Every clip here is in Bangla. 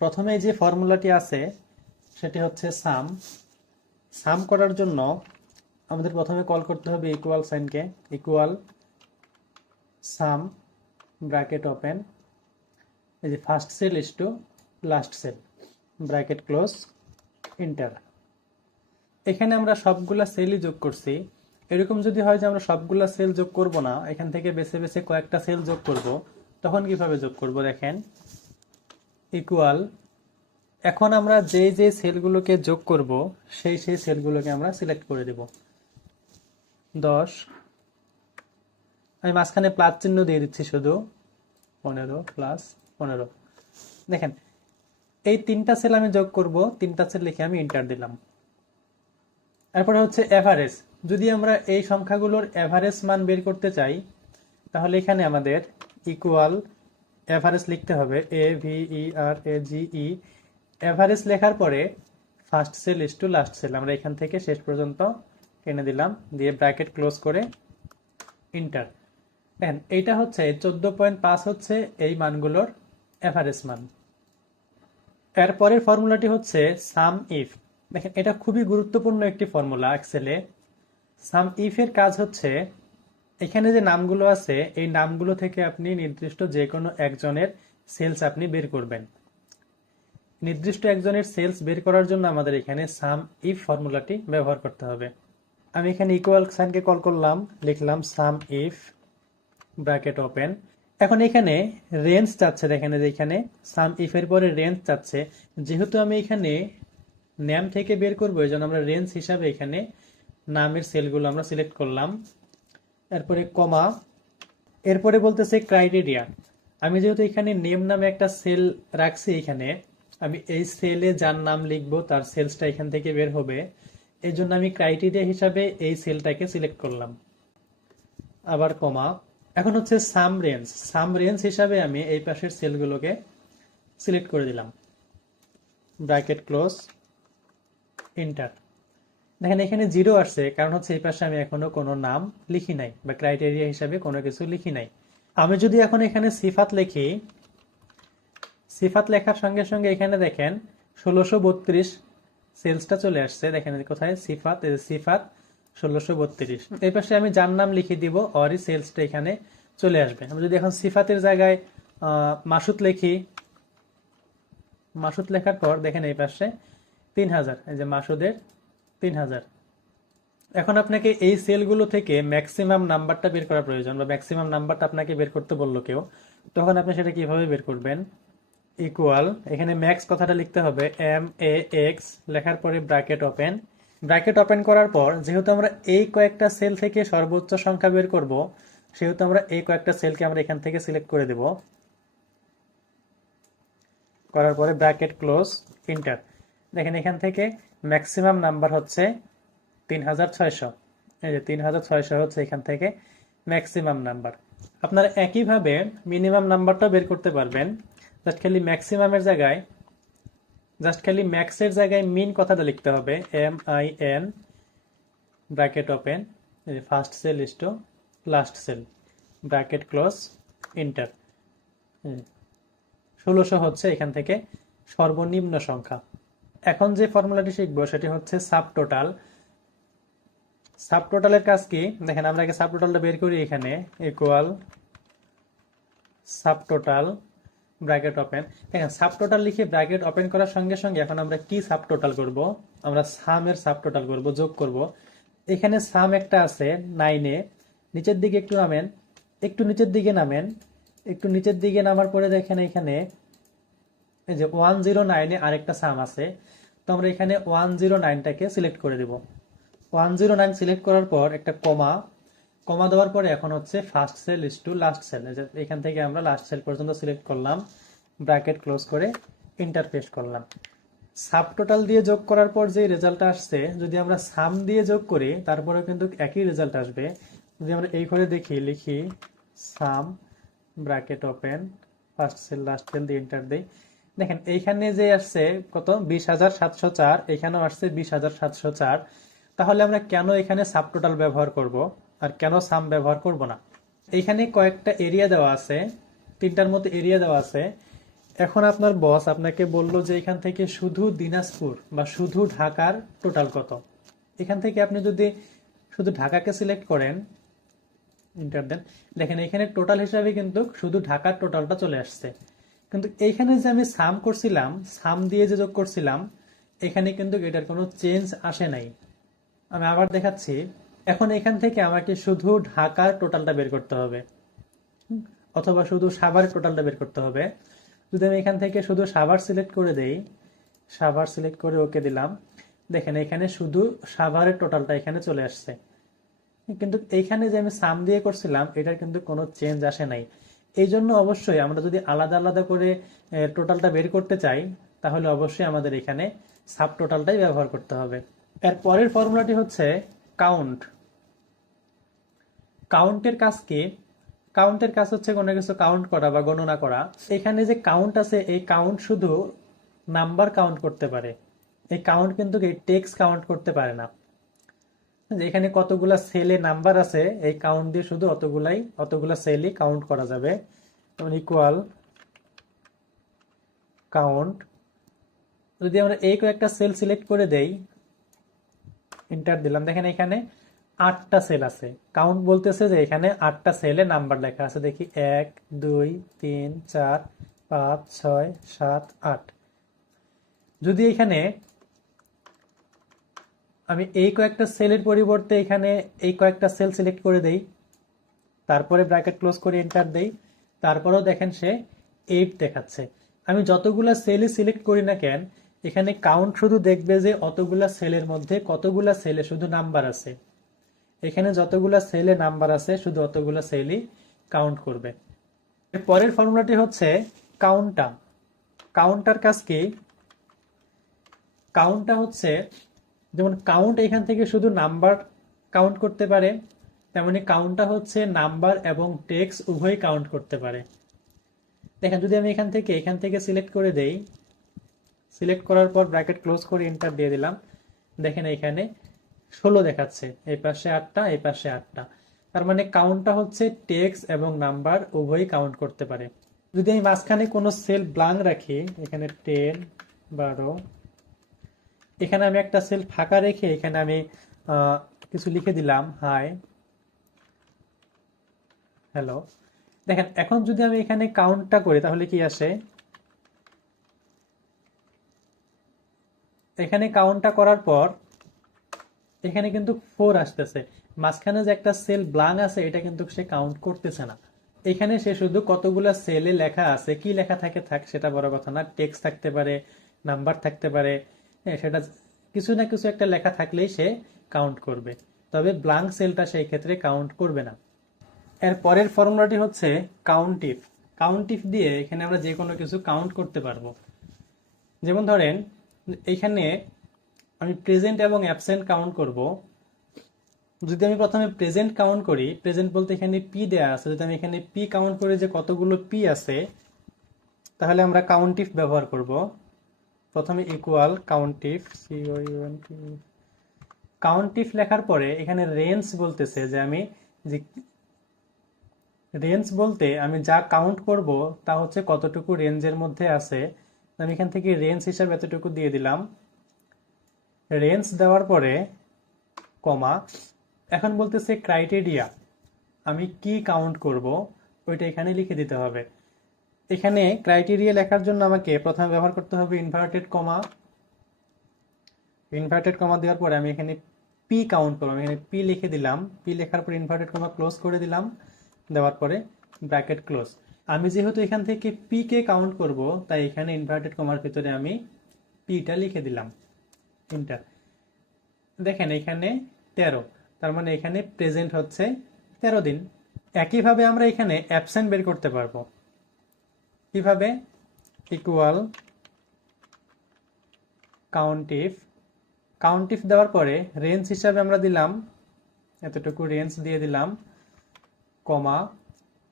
প্রথমে যে ফর্মুলাটি আছে সেটি হচ্ছে সাম। সাম করার জন্য আমাদের প্রথমে কল করতে হবে ইকুয়াল সাইনকে, ইকুয়াল সাম ব্র্যাকেট ওপেন, এই যে first cell is to last cell bracket close enter. এখানে আমরা সবগুলা সেলই যোগ করছি। এরকম যদি হয় যে আমরা সবগুলা সেল যোগ করব না, এখান থেকে বেছে বেছে কয়েকটা সেল যোগ করব, তখন কিভাবে যোগ করব দেখেন, ইকুয়াল, এখন আমরা যে যে সেলগুলোকে যোগ করব সেই সেলগুলোকে আমরা সিলেক্ট করে দেব। 10, আমি মাঝখানে প্লাস চিহ্ন দিয়ে দিচ্ছি শুধু, 15 প্লাস 15। দেখেন এই তিনটা সেল আমি যোগ করব, তিনটা সেল লিখে আমি এন্টার দিলাম। এরপরে হচ্ছে এভারেজ। যদি আমরা এই সংখ্যাগুলোর এভারেজ মান বের করতে চাই, তাহলে এখানে আমাদের ইকুয়াল এভারেজ লিখতে হবে, AVERAGE। এভারেজ লেখার পরে first cell is to last cell আমরা এখান থেকে শেষ পর্যন্ত টেনে দিলাম, দিয়ে ব্র্যাকেট ক্লোজ করে ইন্টার। দেখেন এইটা হচ্ছে 14.5 হচ্ছে এই মানগুলোর এভারেজ মান। এরপরের ফর্মুলাটি হচ্ছে সাম ইফ। দেখেন এটা খুবই গুরুত্বপূর্ণ একটি ফর্মুলা এক্সেলে। সাম ইফ এর কাজ হচ্ছে, এখানে যে নামগুলো আছে এই নামগুলো থেকে আপনি নির্দিষ্ট যে কোনো একজনের সেলস আপনি বের করবেন। নির্দিষ্ট একজনের সেলস বের করার জন্য আমাদের এখানে সাম ইফ ফর্মুলাটি ব্যবহার করতে হবে। আমি এখানে ইকুয়াল সাইনকে কল করলাম, লিখলাম সাম ইফ ব্র্যাকেট ওপেন। এখন এখানে রেঞ্জ চাচ্ছে, দেখেন যে এখানে সাম ইফ এর পরে রেঞ্জ চাচ্ছে। যেহেতু আমি এখানে নেম থেকে বের করবো, এই জন্য আমরা রেঞ্জ হিসাবে এখানে নামের সেলগুলো আমরা সিলেক্ট করলাম। এরপরে কমা, এরপরে বলতেছে ক্রাইটেরিয়া। আমি যেহেতু এখানে নেম নামে একটা সেল রাখছি, এখানে আমি এই সেলে যার নাম লিখবো তার সেলসটা এখান থেকে বের হবে, এই জন্য আমি ক্রাইটেরিয়া হিসাবে এই সেলটাকে সিলেক্ট করলাম। আবার কমা, এখন হচ্ছে সাম রেঞ্জ। সাম রেঞ্জ হিসাবে আমি এই পাশের সেলগুলোকে সিলেক্ট করে দিলাম, ব্র্যাকেট ক্লোজ ইন্টার। দেখেন এখানে 0 আসছে, কারণ হচ্ছে এই পাশে আমি এখনো কোনো নাম লিখি নাই বা ক্রাইটেরিয়া হিসাবে কোনো কিছু লিখি নাই। আমি যদি এখন এখানে সিফাত লিখি, সিফাত লেখার সঙ্গে সঙ্গে এখানে দেখেন 1632 সেলসটা চলে আসছে। দেখেন কোথায় সিফাত, সিফাত 1632। এই পাশে আমি যার নাম লিখে দিব, অরই সেলসটা এখানে চলে আসবে। আমি যদি এখন সিফাতের জায়গায় মাসুদ লিখি, মাসুদ লেখার পর দেখেন এই পাশে 3000, এই যে মাসুদের 3000। এখন আপনাকে এই সেলগুলো থেকে ম্যাক্সিমাম নাম্বারটা বের করা প্রয়োজন, বা ম্যাক্সিমাম নাম্বারটা আপনাকে বের করতে বললো কেউ, তখন আপনি সেটা কিভাবে বের করবেন, ইকুয়াল, এখানে ম্যাক্স কথাটা লিখতে হবে MAX, লেখার পরে ব্র্যাকেট ওপেন। ব্র্যাকেট ওপেন করার পর যেহেতু আমরা এই কয়েকটা সেল থেকে সর্বোচ্চ সংখ্যা বের করব, সেহেতু আমরা এই কয়েকটা সেলকে আমরা এখান থেকে সিলেক্ট করে দেব, করার পরে ব্র্যাকেট ক্লোজ ইন্টার। দেখেন এখান থেকে ম্যাক্সিমাম নাম্বার হচ্ছে 3600, এই যে 3600 হচ্ছে এখান থেকে ম্যাক্সিমাম নাম্বার। আপনারা একইভাবে মিনিমাম নাম্বারটা বের করতে পারবেন। জাস্ট খালি ম্যাক্সিমামের জায়গায়, জাস্ট খালি ম্যাক্সের জায়গায় মিন কথাটা লিখতে হবে, MIN bracket open, first cell is to last cell bracket close enter. 1600 হচ্ছে এখান থেকে সর্বনিম্ন সংখ্যা। এখন যে ফর্মুলাটি শিখবো সেটি হচ্ছে সাব টোটাল। সাব টোটালের কাজ কি দেখেন, আমরা আগে সাব টোটালটা বের করি, এখানে equal sub total bracket open. দেখেন সাব টোটাল লিখে ব্র্যাকেট ওপেন করার সঙ্গে সঙ্গে এখন আমরা কি সাব টোটাল করব, আমরা সামের সাব টোটাল করব, যোগ করব। এখানে সাম একটা আছে 9-এ, নিচের দিকে একটু নামেন, একটু নিচের দিকে নামেন, একটু নিচের দিকে নামার পরে দেখেন এখানে এই যে 109-এ আরেকটা সাম আছে, তো আমরা এখানে 109টাকে সিলেক্ট করে দেব। 109 সিলেক্ট করার পর একটা কমা, কমা দেওয়ার পরে এখন হচ্ছে first cell is to last cell, এখান থেকে আমরা লাস্ট সেল পর্যন্ত সিলেক্ট করলাম, ব্র্যাকেট ক্লোজ করে ইন্টার পেস্ট করলাম। সাব টোটাল দিয়ে যোগ করার পর যে রেজাল্টটা আসছে, যদি আমরা সাম দিয়ে যোগ করি তারপরেও কিন্তু একই রেজাল্ট আসবে। যদি আমরা এই করে দেখি, লিখি sum bracket open first cell last cell দিয়ে ইন্টার দেই, দেখেন এইখানে যে আসছে কত 20,704, এখানেও আসছে 20,704। তাহলে আমরা কেন এখানে সাব টোটাল ব্যবহার করব আর কেন সাম ব্যবহার করব না? এইখানে কয়েকটা এরিয়া দেওয়া আছে, তিনটার মতো এরিয়া দেওয়া আছে। এখন আপনার বস আপনাকে বলল যে এখান থেকে শুধু দিনাজপুর বা শুধু ঢাকার টোটাল কত। এখান থেকে আপনি যদি শুধু ঢাকাকে সিলেক্ট করেন, ইন্টার দেন, দেখেন এখানে টোটাল হিসাবে কিন্তু শুধু ঢাকার টোটালটা চলে আসছে। কিন্তু এইখানে যে আমি সাম করছিলাম, সাম দিয়ে যে যোগ করছিলাম, এখানে কিন্তু এটার কোনো চেঞ্জ আসে নাই। আমি আবার দেখাচ্ছি। এখন এখান থেকে আমাকে শুধু ঢাকার টোটালটা বের করতে হবে, অথবা শুধু সাভারের টোটালটা বের করতে হবে। যদি আমি এখান থেকে শুধু সাভার সিলেক্ট করে দেই, সাভার সিলেক্ট করে ওকে দিলাম, দেখেন এখানে শুধু সাভারের টোটালটা এখানে চলে আসছে। কিন্তু এইখানে যে আমি সাম দিয়ে করছিলাম এটার কিন্তু কোনো চেঞ্জ আসে নাই। এই জন্য অবশ্যই আমরা যদি আলাদা আলাদা করে টোটালটা বের করতে চাই, তাহলে অবশ্যই আমাদের এখানে সাব টোটালটাই ব্যবহার করতে হবে। এর পরের ফর্মুলাটি হচ্ছে কাউন্ট। কাউন্টের কাজ কি? কাউন্টের কাজ হচ্ছে কোনো কিছু কাউন্ট করা বা গণনা করা। এখানে যে কাউন্ট আছে, এই কাউন্ট শুধু নাম্বার কাউন্ট করতে পারে, এই কাউন্ট কিন্তু এই টেক্সট কাউন্ট করতে পারে না। এখানে কতগুলা সেলে নাম্বার আছে, এই কাউন্ট দিয়ে শুধু অতগুলা সেলই কাউন্ট করা যাবে। যেমন ইকুয়াল কাউন্ট, যদি আমরা এই কয়েকটা সেল সিলেক্ট করে দেই, এন্টার দিলাম, দেখেন এখানে 8টা সেল আছে। কাউন্ট বলতেছে যে এখানে 8টা সেলে নাম্বার লেখা আছে। দেখি 1 2 3 4 5 6 7 8। যদি এখানে আমি এই কয়েকটা সেলের পরিবর্তে এখানে এই কয়েকটা সেল সিলেক্ট করে দেই, তারপরে ব্র্যাকেট ক্লোজ করে এন্টার দেই, তারপরেও দেখেন সে 8 দেখাচ্ছে। আমি যতগুলা সেলই সিলেক্ট করি না কেন, এখানে কাউন্ট শুধু দেখবে যে অতগুলা সেলের মধ্যে কতগুলা সেলে শুধু নাম্বার আছে। এখানে যতগুলা সেলে নাম্বার আছে শুধু অতগুলা সেলই কাউন্ট করবে। এর পরের ফর্মুলাটি হচ্ছে কাউন্টা। কাউন্টার কাজ কি? কাউন্টটা হচ্ছে, যেমন কাউন্ট এখান থেকে শুধু নাম্বার কাউন্ট করতে পারে, তেমনি কাউন্টটা হচ্ছে নাম্বার এবং টেক্সট উভয় কাউন্ট করতে পারে। দেখেন যদি আমি এখান থেকে সিলেক্ট করে দেই, সিলেক্ট করার পর ব্র্যাকেট ক্লোজ করে এন্টার দিয়ে দিলাম, দেখেন এখানে 16 দেখাচ্ছে, এই পাশে 8টা, এই পাশে 8টা। তার মানে কাউন্টটা হচ্ছে টেক্সট এবং নাম্বার উভয়ই কাউন্ট করতে পারে। যদি আমি মাঝখানে কোনো সেল ব্ল্যাঙ্ক রাখি, এখানে 10 12, এখানে আমি একটা সেল ফাঁকা রেখে এখানে আমি কিছু লিখে দিলাম, হাই হ্যালো। দেখেন এখন যদি আমি এখানে কাউন্টটা করি তাহলে কি আসে? এখানে কাউন্টটা করার পর এখানে কিন্তু 4 আসতেছে। মাঝখানে যে একটা সেল ব্ল্যাঙ্ক আছে এটা কিন্তু সে কাউন্ট করতেছে না। এখানে সে শুধু কতগুলা সেলে লেখা আছে, কি লেখা থাকে থাক, সেটা বড় কথা না। টেক্সট থাকতে পারে, নাম্বার থাকতে পারে, হ্যাঁ, সেটা কিছু না কিছু একটা লেখা থাকলেই সে কাউন্ট করবে। তবে ব্ল্যাঙ্ক সেলটা সেই ক্ষেত্রে কাউন্ট করবে না। এর পরের ফর্মুলাটি হচ্ছে কাউন্টিফ। কাউন্টিফ দিয়ে এখানে আমরা যে কোনো কিছু কাউন্ট করতে পারবো। যেমন ধরেন এখানে আমি প্রেজেন্ট এবং অ্যাবসেন্ট কাউন্ট করব। যদি আমি প্রথমে প্রেজেন্ট কাউন্ট করি, প্রেজেন্ট বলতে এখানে পি দেয়া আছে, যদি আমি এখানে পি কাউন্ট করি যে কতগুলো পি আছে, তাহলে আমরা কাউন্টিফ ব্যবহার করব। প্রথমে ইকুয়াল কাউন্টিফ, কাউন্টিফ লেখার পরে এখানে রেঞ্জ বলতেছে যে আমি যে রেঞ্জ বলতে আমি যা কাউন্ট করব তা হচ্ছে কতটুকু রেঞ্জের মধ্যে আছে। আমি এখান থেকে রেঞ্জ হিসাবে এতটুকু দিয়ে দিলাম। রেঞ্জ দেওয়ার পরে কমা, এখন বলতেছে ক্রাইটেরিয়া, আমি কি কাউন্ট করব ওইটা এখানে লিখে দিতে হবে। এখানে ক্রাইটেরিয়া লেখার জন্য আমাকে প্রথমে ব্যবহার করতে হবে ইনভার্টেড কমা। ইনভার্টেড কমা দেওয়ার পরে আমি এখানে পি কাউন্ট করবো, আমি এখানে পি লিখে দিলাম। পি লেখার পরে ইনভার্টেড কমা ক্লোজ করে দিলাম, দেওয়ার পরে ব্র্যাকেট ক্লোজ। আমি যেহেতু এখান থেকে পি কে কাউন্ট করব, তাই এখানে ইনভার্টেড কমার ভিতরে আমি পিটা লিখে দিলাম, এন্টার। দেখেন এখানে 13, তার মানে এখানে প্রেজেন্ট হচ্ছে 13 দিন। একইভাবে আমরা এখানে অ্যাবসেন্ট বের করতে পারবো। কিভাবে? ইকুয়াল কাউন্টিফ। কাউন্টিফ দেওয়ার পরে রেঞ্জ হিসাবে আমরা দিলাম এতটুকু, রেঞ্জ দিয়ে দিলাম, কমা,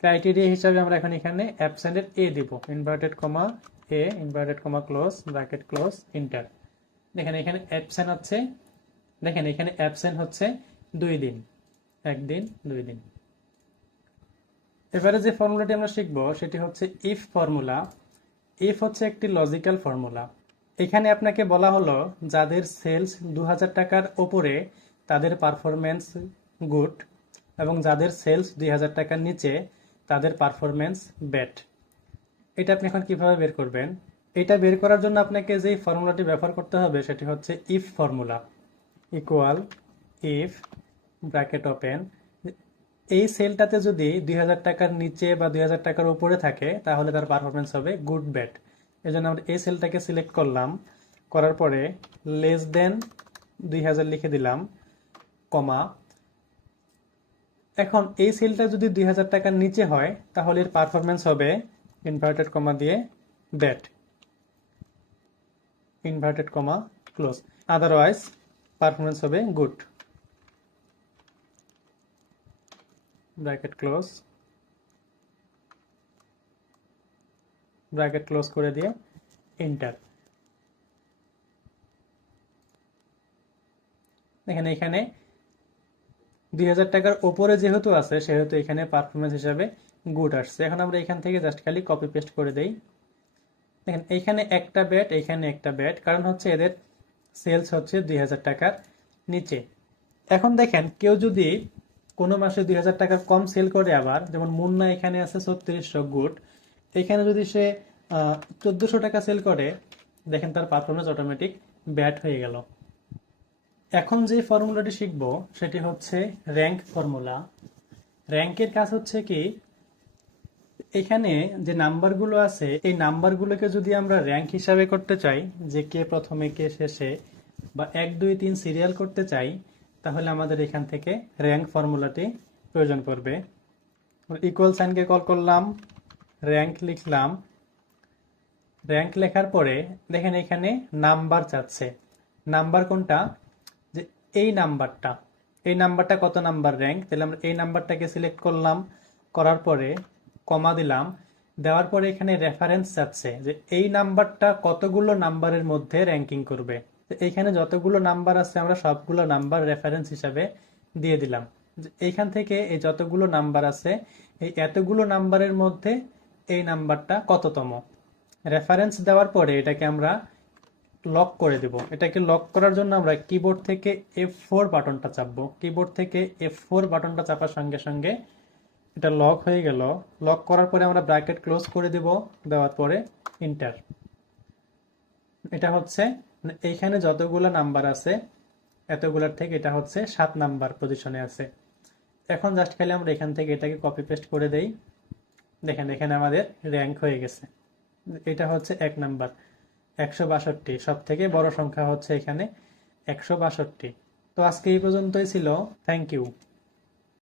ক্রাইটেরিয়া হিসাবে আমরা এখন এখানে অ্যাবসেন্টের এ দিব, ইনভার্টেড কমা এ, inverted comma close, bracket close, enter. দেখেন এখানে অ্যাবসেন্ট হচ্ছে, দেখেন এখানে অ্যাবসেন্ট হচ্ছে 2 দিন, 1 দিন 2 দিন। এবারে যে ফর্মুলাটি আমরা শিখব সেটি হচ্ছে ইফ ফর্মুলা। ইফ হচ্ছে একটি লজিক্যাল ফর্মুলা। এখানে আপনাকে বলা হলো যাদের সেলস 2000 টাকার ওপরে তাদের পারফরমেন্স গুড, এবং যাদের সেলস 2000 টাকার নিচে তাদের পারফরমেন্স ব্যাড। এটা আপনি এখন কিভাবে বের করবেন? এটা বের করার জন্য আপনাকে যেই ফর্মুলাটি ব্যবহার করতে হবে সেটি হচ্ছে if formula. Equal if, bracket open, এই সেলটাতে যদি 2000 টাকার নিচে বা 2000 টাকার উপরে থাকে তাহলে তার পারফরমেন্স হবে গুড ব্যাড। এই জন্য আমরা এই সেলটাকে সিলেক্ট করলাম, করার পরে লেস দেন 2000 লিখে দিলাম, কমা। এখন এই সেলটা যদি 2000 টাকার নিচে হয় তাহলে এর পারফরমেন্স হবে ইনভার্টেড কমা দিয়ে bad, inverted comma close. Otherwise performance হবে good, bracket close, bracket close করে দিয়ে এন্টার। দেখেন এখানে 2000 টাকার উপরে যেহেতু আছে সেহেতু এখানে পারফরমেন্স হিসাবে গুড আসছে। এখন আমরা এখান থেকে জাস্ট খালি কপি পেস্ট করে দেই। দেখেন এইখানে একটা ব্যাট, এইখানে একটা ব্যাট, কারণ হচ্ছে এদের সেলস হচ্ছে 2000 টাকার নিচে। এখন দেখেন কেউ যদি কোনো মাসে 2000 টাকার কম সেল করে, আবার যেমন মুন্না এখানে আছে 3600 গুড, এখানে যদি সে 1400 টাকা সেল করে, দেখেন তার পারফরমেন্স অটোমেটিক ব্যাড হয়ে গেল। এখন যে ফর্মুলাটি শিখবো সেটি হচ্ছে র্যাঙ্ক ফর্মুলা। র্যাঙ্কের কাজ হচ্ছে কি, এখানে যে নাম্বারগুলো আছে এই নাম্বারগুলোকে যদি আমরা র্যাঙ্ক হিসাবে করতে চাই, যে কে প্রথমে কে শেষে, বা 1 2 3 সিরিয়াল করতে চাই, তাহলে আমাদের এখান থেকে র্যাঙ্ক ফর্মুলাটি প্রয়োজন পড়বে। ইকুয়াল সাইনকে কল করলাম, র্যাঙ্ক লিখলাম। র্যাঙ্ক লেখার পরে দেখেন এখানে নাম্বার চাচ্ছে। নাম্বার কোনটা? যে এই নাম্বারটা, এই নাম্বারটা কত নাম্বার র্যাঙ্ক, তাহলে আমরা এই নাম্বারটাকে সিলেক্ট করলাম, করার পরে কমা দিলাম, দেওয়ার পরে এখানে রেফারেন্স চাচ্ছে যে এই নাম্বারটা কতগুলো নাম্বারের মধ্যে র্যাঙ্কিং করবে। তো এইখানে যতগুলো নাম্বার আছে আমরা সবগুলো নাম্বার রেফারেন্স হিসাবে দিয়ে দিলাম। এইখান থেকে এই যতগুলো নাম্বার আছে এই এতগুলো নাম্বারের মধ্যে এই নাম্বারটা কততম। রেফারেন্স দেওয়ার পরে এটাকে আমরা লক করে দেব। এটাকে লক করার জন্য আমরা কিবোর্ড থেকে F4 বাটনটা চাপবো। কিবোর্ড থেকে F4 বাটনটা চাপার সঙ্গে সঙ্গে এটা লক হয়ে গেল। লক করার পরে আমরা ব্র্যাকেট ক্লোজ করে দেব, দেওয়ার পরে এন্টার। এটা হচ্ছে এইখানে যতগুলো নাম্বার আছে এতগুলোর থেকে এটা হচ্ছে 7 নাম্বার পজিশনে আছে। এখন জাস্ট খালি আমরা এখান থেকে এটাকে কপি পেস্ট করে দেই। দেখেন এখানে আমাদের র্যাঙ্ক হয়ে গেছে। এটা হচ্ছে 1 নাম্বার 162, সব থেকে বড় সংখ্যা হচ্ছে এখানে 162। তো আজকে এই পর্যন্তই ছিল। Thank you.